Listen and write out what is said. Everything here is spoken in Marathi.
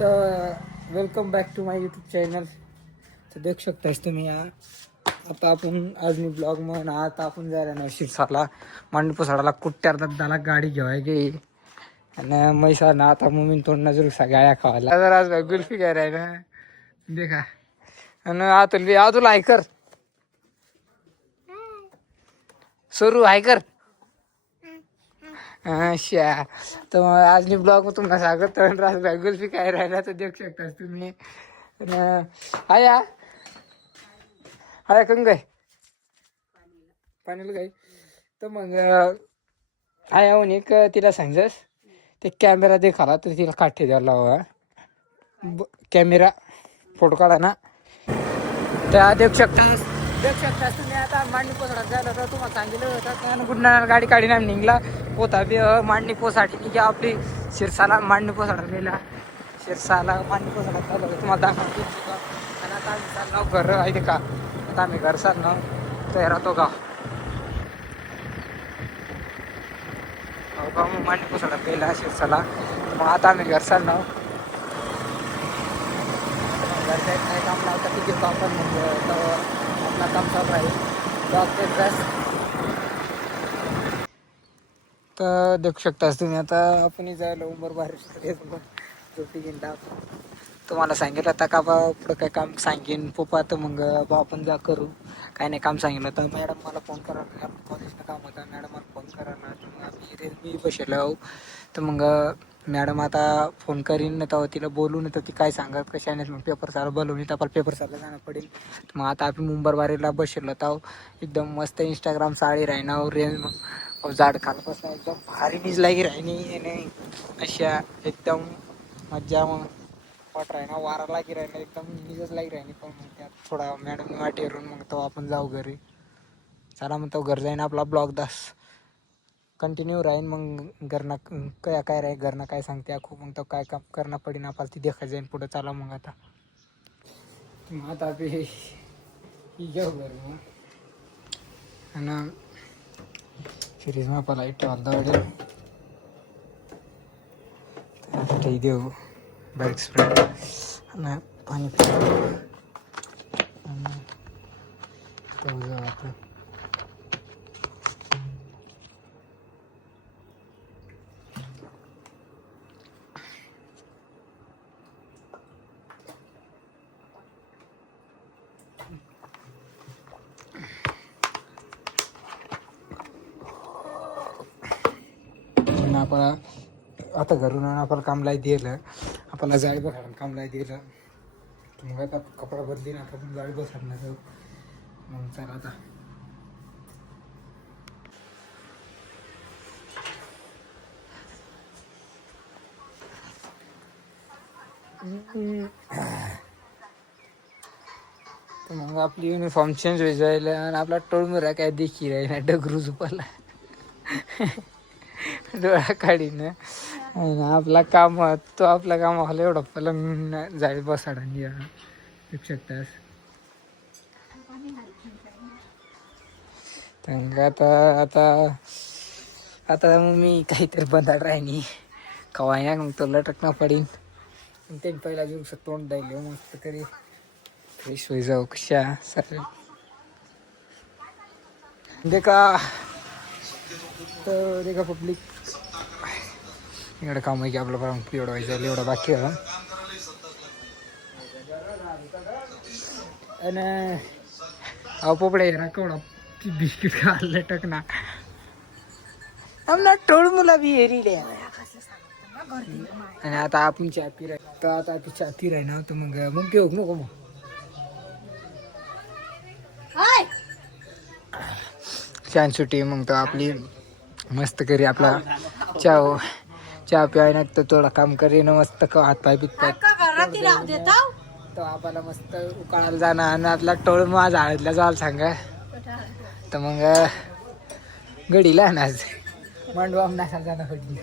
तर welcome back to my YouTube channel. तर देऊ शकतास तुम्ही आता आपण आज मी ब्लॉग म्हणून आता आपण जायला ना शिरसाला मांडपसाडाला कुट्ट्या दादाला गाडी घेवाय गे आणि मैसा ना आता मम्मी तोंड नजर सगळ्या खावायला जर आज गुल्फी काय राही ना देखा आणि आतुल हायकर सुरू हायकर अच्छा. तर मग आज मी ब्लॉग तुम्हाला सांगत राज गुल्फी काय राहिला तर देऊ शकता तुम्ही. हाया हाया कंग काय पाणीला काय तर मग हाया होऊन एक तिला सांगस ते कॅमेरा देखाला तर तिला काठे द्यायला लावा कॅमेरा फोटो काढा ना. त्या देऊ शकता तुम्ही आता मांडणी पोसाडात जायला तर तुम्हाला सांगितलं होतं गुडनाला गाडी काढी ना निघला पोता बी मांडणी पोसाठी निघा आपली शिरसाला मांडणी पोसाडात गेला शिरसाला मांडणी पोसाडात चालू तुम्हाला दाखवतो. आणि आता आम्ही चाललो घर आहे का आता आम्ही घर चाललो तयार राहतो का मग मांडणी पोसाडात गेला शिरसाला मग आता आम्ही घर चाललो. घरच्या काय काम लावतात तिथे आपण आपला काम चालू आहे तर देऊ शकतास तुम्ही. आता आपण जायला उंबर बाहेर झोपी घेऊन तुम्हाला सांगितलं आता का बा पुढं काय काम सांगेन पप्पा तर मग बा आपण जा करू काय नाही काम सांगितलं तर मॅडम मला फोन करा कॉलेजनं काम होता मॅडम मला फोन करा ना तर मग मी बसेल तर मग मॅडम आता फोन करीन ना तेव्हा तिला बोलून तर ती काय सांगत कशा नाही मग पेपर चालू बोलवून तर पेपर चालू जाणं पडेल. मग आता आपण मुंबईवारीला बसलो तर एकदम मस्त इंस्टाग्राम साडी राहणार रेंज मग झाड खालपासून एकदम भारी नीज लागी राहिनी नाही अशा एकदम मज्जा मग वाट राही वारा लागी राहिना एकदम निजच लागी राहिनी. पण मग त्यात थोडा मॅडम वाटेरून मग तो आपण जाऊ घरी चला मग तो घर जाईन आपला ब्लॉग दास कंटिन्यू राहीन मग घरना काय राही घरना काय सांगते खूप मग तो काय काम करणं पडेन आपल्याला ती देखा जाईन पुढं चला मग आता घेऊ घर मग आणि सिरीज में आपला लाईट वाजदा देऊ बाईक स्प्रेड आणि पाणी आता आपल्याला आता घरून आपल्याला कामला दिलं आपल्याला जाळी बसायला कामला दिलं तर मग आता कपडा बदली ना आता जाळी बसणार मग चला आता तर मग आपली युनिफॉर्म चेंज होई जायला आणि आपला टोळमुरा काय देखी राहील डगरू झुपाला डोळा काढीन आपला काम तो आपला काम व्हायला एवढं पलंग जाळी बसाडा देऊ शकतास. आता आता आता मग मी काहीतरी बंदाड राहिनी कवा या मग तो लटकना पडीन ते पहिला घेऊ तोंड द्यायला मस्त तरी फ्रेश होई जाऊ कशा सर देखा तर देखा पब्लिक इकडे काम आहे की आपलं परत एवढं व्हायचं एवढं बाकी आहे आणि पोपडे ना केवढा बिस्किट खाल्लं टकना आमना टोळ मुला बी हेरी आणि आता आपण चहा पिराय तर आता ती चहा पिराय ना तर मग घेऊ नको मग छान सुटी मग तर आपली मस्त करी आपला चहा प्याय ना तर थोडा काम करीन मस्त हात पाय पित तर आपल्याला मस्त उकाळायला जाणार आणि आपला टोळ माझा हळदला जायला सांगा तर मग गडीला ना आज मांडवा नासाला जाणं पडली